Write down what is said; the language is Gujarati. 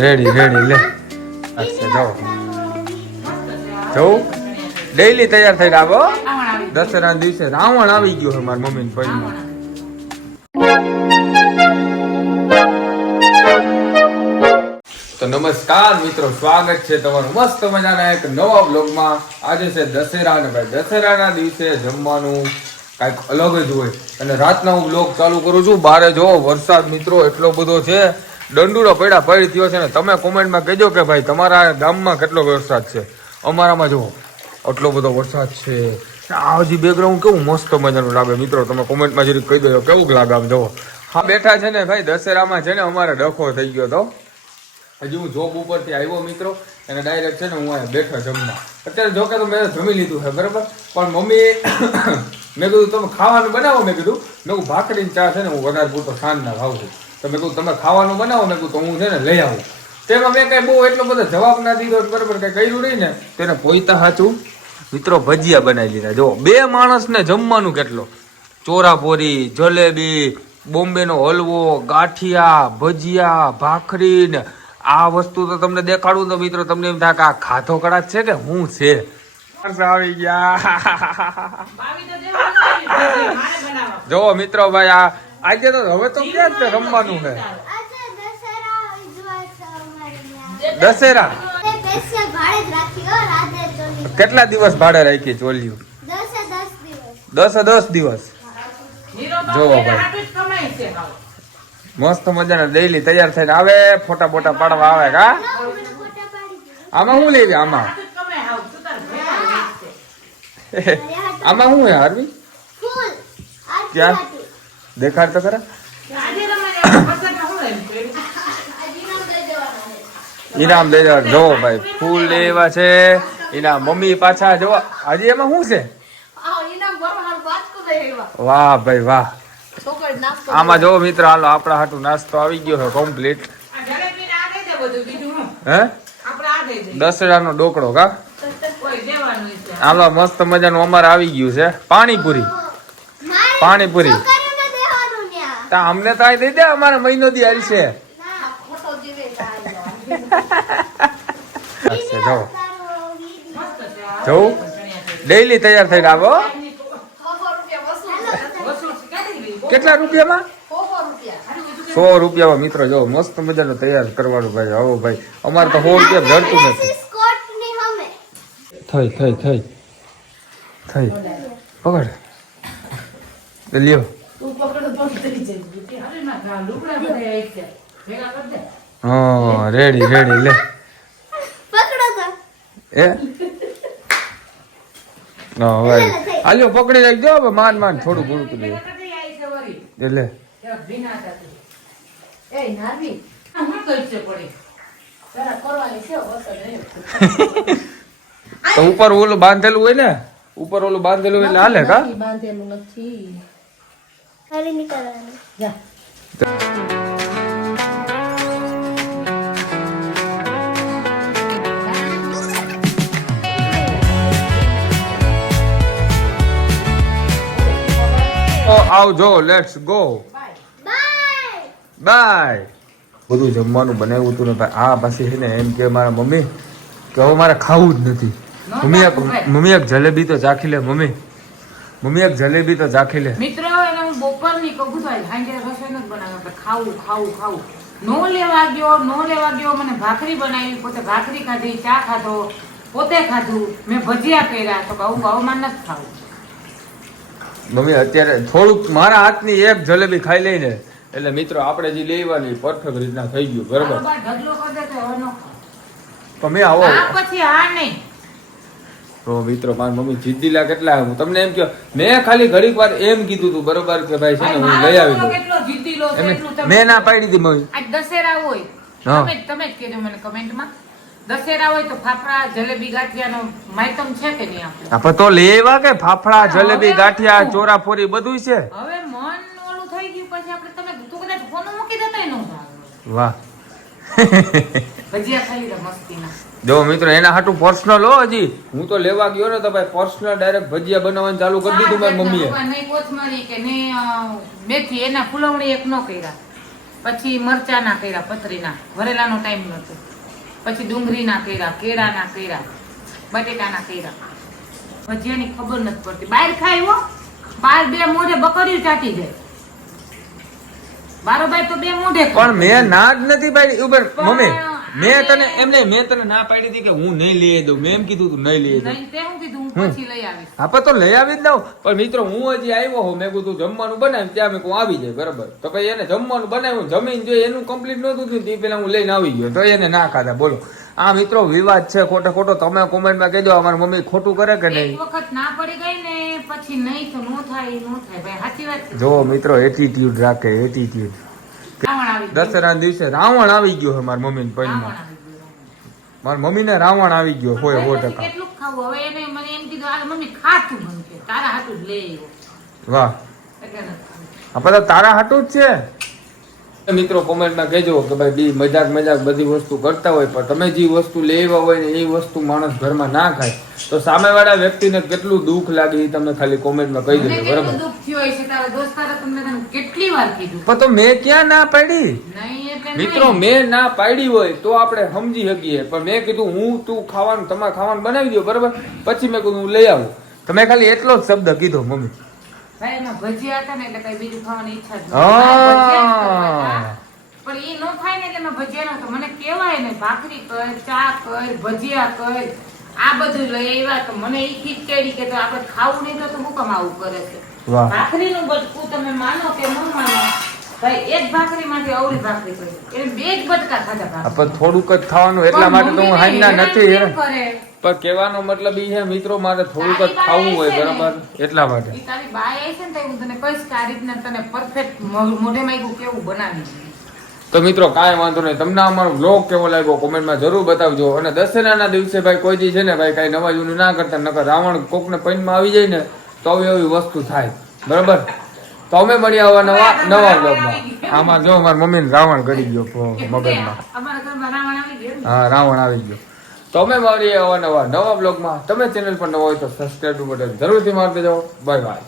રેડી રેડી લે અચ્છા જાઓ જવું ડેઈલી તૈયાર થઈને આવો દશેરા દિવસે રાવણ આવી ગયો છે મારી મમ્મી ને પૈમાં તો નમસ્કાર મિત્રો, સ્વાગત છે તમારું મસ્ત મજાના એક નવા બ્લોગમાં. આજે છે દશેરા અને ભાઈ દશેરાના દિવસે જમવાનું કાંઈક અલગ જ હોય અને રાતના હું બ્લોગ ચાલુ કરું છું. બારે જો વરસાદ મિત્રો એટલો બધો છે, દંડુરો પડી થયો છે ને તમે કોમેન્ટમાં કહેજો કે ભાઈ તમારા ગામમાં કેટલો વરસાદ છે. અમારામાં જો આટલો બધો વરસાદ છે. આ હજી બેકગ્રાઉન્ડ કેવું મસ્ત મજાનું લાગે મિત્રો, તમે કોમેન્ટમાં જરી કહી દો કેવું લાગે. આમ જુઓ હા બેઠા છે ને ભાઈ દશેરામાં છે ને અમારે ડખો થઈ ગયો હતો. હજી હું જોબ ઉપરથી આવ્યો મિત્રો અને ડાયરેક્ટ છે ને હું અહીંયા બેઠો જમવા. અત્યારે જો કે તો મેં જમી લીધું છે બરાબર, પણ મમ્મી મેં કીધું તમે ખાવાનું બનાવો. મેં કીધું ભાખરી ચા છે ને હું વધારે પૂરતો સાંજના ખાઉં છું, તો મેં કીધું તમે ખાવાનું બનાવો. મેં કીધું તો હું છે ને લઈ આવું. તેમાં મેં કઈ બહુ એટલો બધો જવાબ ના દીધો બરાબર, કઈ કર્યું નહીં ને તેને પોઈતા સાચું મિત્રો ભજીયા બનાવી લીધા. જો બે માણસને જમવાનું કેટલો, ચોરાપોરી, જલેબી, બોમ્બેનો હલવો, ગાંઠિયા, ભજીયા, ભાખરી ને આ વસ્તુ તો તમને દેખાડું તો મિત્રો તમને એમ થાય કે આ ખાધો કડાચ છે કે હું છે. આવી ગયા જો મિત્રો ભાઈ આ આજે તો હવે તો ક્યાં છે રમવાનું છે દશેરા. કેટલા દિવસ ભાડે રાખી ચોલ્યું? 10 દિવસ. જો ભાઈ મસ્ત મજાના ડેઈલી તૈયાર થઈને આવે, ફોટા બોટા પાડવા આવે. કા આમાં શું લેવી? આમાં આમાં શું હે હાર્વી? ક્યાં દેખાડ તો ખરા. ઇનામ દઈ દેવા. જો ભાઈ ફૂલ લેવા છે એના મમ્મી પાછા. જો હજી એમાં શું છે? વાહ ભાઈ વાહ. આમાં જો મિત્ર હાલો આપણા હાટું નાસ્તો આવી ગયો છે કમ્પ્લીટ. હે દશેરાનો ડોકડો કા હાલો મસ્ત મજાનું અમારે આવી ગયું છે. પાણીપુરી તા અમને તો આ દઈ દે, અમારે મહિનો દી હાલ છે. જવું ડેઈલી તૈયાર થઈને આવો. કેટલા રૂપિયામાં? 100 રૂપિયામાં મિત્રો. જો મસ્ત મજાનું તૈયાર કરવાનું ભાઈ. આવો ભાઈ અમારે તો 100 રૂપિયા જડતું નથી. થઈ પકડ લ્યો. હા રેડી લે એ ભાઈ હાલ્યો પકડી રાખજો. માન થોડું ઘણું તો લે તો ઉપર ઓલું બાંધેલું હોય ને, ઉપર ઓલું બાંધેલું એટલે હાલે કા? બાંધેલું નથી. આવજો, લેટ્સ ગો બાય. બધું જમવાનું બનાવ્યું હતું ને ભાઈ. આ પાછી છે ને એમ કે મારા મમ્મી કે હવે મારે ખાવું જ નથી. મમ્મી એક જલેબી તો ચાખી લે. મમ્મી એક જલેબી તો ચાખી લે. મિત્રો એને હું બપોરની કહું છું હાંજે રસોઈ નથી બનાવે, ખાવું નો લેવા ગયો. મને ભાખરી બનાવી, પોતે ભાખરી ખાધી, ચા ખાધો, પોતે ખાધું, મેં ભજીયા કર્યા. તો આવું ભાવમાં નથી ખાવું. મમ્મી અત્યારે થોડુંક મારા હાથની એક જલેબી ખાઈ લઈને એટલે મિત્રો આપણે જે લેવાની પરફેક્ટ રીતના થઈ ગયું બરાબર. તમે આવો તો મિત્રો મારી મમ્મી જીદ્દીલા કેટલા. હું તમને એમ કહ્યું, મેં ખાલી ઘડીક વાર એમ કીધું હતું બરોબર કે ભાઈ છે ને હું લઈ આવી દઉં. મેં ના પાડી હતી મમ્મી. આજ દશેરા હોય તમે જ કહેજો મને કમેન્ટમાં. દશેરા હોય તો ફાફડા જલેબી ગાંઠિયાનો માયતમ છે કે નહીં? આપણે તો લેવા કે ફાફડા જલેબી ગાંઠિયા ચોરાફોરી બધું છે. હવે મન ઓલું થઈ ગયું પછી આપણે તમે તું કદાચ ફોન મૂકી દેતા એનો. વાહ ભજીયા ખાઈ લે મસ્તીના. જો મિત્રો એના હાટું પર્સનલ હો. હજી હું તો લેવા ગયો ને તો ભાઈ પર્સનલ ડાયરેક્ટ ભજીયા બનાવવાનું ચાલુ કરી દીધું મારી મમ્મીએ. નહીં કોથમરી કે નહીં મેથી એના ફૂલવણી એક નો કર્યા. પછી મરચાના કર્યા પતરીના, વરેલાનો ટાઈમ નતો. પછી ડુંગળીના કર્યા, કેળાના કર્યા, બટેટાના કર્યા. ભજીયાની ખબર નથી પડતી. બહાર ખાય હો, બહાર બે મોઢે બકરીયું ચાટી જાય. બારોબાર તો બે મોઢે ખાય. પણ મેં ના જ નથી પાડી ઉપર પણ મમ્મી. મેં આને- તને એમને મેં તને ના પાડી હતી કે હું નહીં લઈ દઉં. મેં એમ કીધું તું નહીં લઈ દઉં. નહીં તે હું કીધું હું પછી લઈ આવીશ. આપણે તો લઈ આવી જ દઉં. પણ મિત્રો હું હજી આવ્યો હોઉં, મેં કીધું જમવાનું બનાવ્યું ત્યાં મેં કહું આવી જાય બરાબર. તો પછી એને જમવાનું બનાવ્યું, જમીન જોઈએ એનું કમ્પ્લીટ નહોતું થયું તે પેલા હું લઈને આવી ગયો તો એને ના ખાધા. બોલો આ મિત્રો વિવાદ છે ખોટો ખોટો. તમે કોમેન્ટમાં કહેજો અમારી મમ્મી ખોટું કરે કે એક નહીં. વખત ના પડી ગઈ ને પછી નહીં તો નો થાય નો થાય ભાઈ, સાચી વાત છે. જો મિત્રો એટીટ્યુડ રાખે એટીટ્યુડ. રાવણ આવી ગયું. દશેરા દિવસે રાવણ આવી ગયો છે મારી મમ્મી રાવણ પૈણમાં. આવી ગયું. મારી મમ્મીને રાવણ આવી ગયો હોય પણ 100%. પછી કેટલું ખાવું હવે એને મને એમ કીધું આ મમ્મી ખાતું બનશે તારા હાટું જ લઈ આવ્યો વાહ એટલે નથી ખાવું. આપણે તો તારા હાટું જ છે. મિત્રો કોમેન્ટમાં કહેજો કે ભાઈ બી મજાક મજાક બધી વસ્તુ કરતા હોય પણ તમે જે વસ્તુ લેવા હોય ને એ વસ્તુ માણસ ઘરમાં ના ખાય તો સામેવાળા વ્યક્તિને કેટલું દુઃખ લાગે એ તમે ખાલી કોમેન્ટમાં કહી મને દેજો કેટલું બરાબર. દુઃખ થયું હશે તારા દોસ્તારે તમને તને કેટલી વાર કીધું પણ તો મેં ક્યાં ના પાડી નહીં એટલે મિત્રો. નહીં. મેં ના પાડી હોય તો આપણે સમજી શકીએ પણ મેં કીધું હું તું ખાવાનું તમારે ખાવાનું બનાવી દો બરાબર. પછી મેં કીધું હું લઈ આવું. તો મેં ખાલી એટલો જ શબ્દ કીધો મમ્મી. ભાઈ એમાં ભજીયા હતા ને એટલે કઈ બીજું ખાવાની ઈચ્છા જ હા. નહોતી. ભજીયા જ કરવા હતા. પણ ઈ નો ખાય ને એટલે મેં ભજીયા નહોતો. મને કહેવાય ને ભાખરી કર, ચા કર, ભજીયા કર, આ બધું લઈ આવ્યા તો મને ઈ ખીચડી કે તો આપણે ખાવું નહીં તો હું કામ આવું કરે છે. વાહ. ભાખરીનું બટકું તમે માનો કે ન માનો ભાઈ એક ભાખરીમાંથી અવળી ભાખરી કરી એટલે બે જ બટકા ખાધા ભાખરી. આપણે થોડુંક જ ખાવાનું એટલા માટે તો હું હાઈના નથી હેરાન હેરાન. કેમ કરે? પણ કહેવાનો મતલબ એ છે મિત્રો મારે થોડુંક જ ખાવું હોય બરાબર એટલા માટે. ઈ તારી બાઈ આવી છે ને તો હું તને કહીશ કે આ રીતના તને પરફેક્ટ મોઢે માંગ્યું કેવું બનાવી છે. તો મિત્રો કાંઈ વાંધો નહીં. તમને અમારો બ્લોગ કેવો લાગ્યો કોમેન્ટમાં જરૂર બતાવજો. અને દશેરાના દિવસે ભાઈ કોઈ દી છે ને ભાઈ કાંઈ નવા જૂનું ના કરતા નકર રાવણ કોકને પૈનમાં આવી જાય ને તો આવી એવી વસ્તુ થાય બરાબર. તો અમે મળ્યા આવા નવા બ્લોગમાં. આમાં જો મારી મમ્મીને રાવણ કરી ગયો મગજમાં. અમારા ઘરમાં રાવણ આવી ગયો ને. હા રાવણ આવી ગયો. તો અમે મળીએ આવા નવા બ્લોગમાં. તમે ચેનલ પર નવા હોય તો સબસ્ક્રાઈબ બટન જરૂરથી મારી દેજો. Bye bye.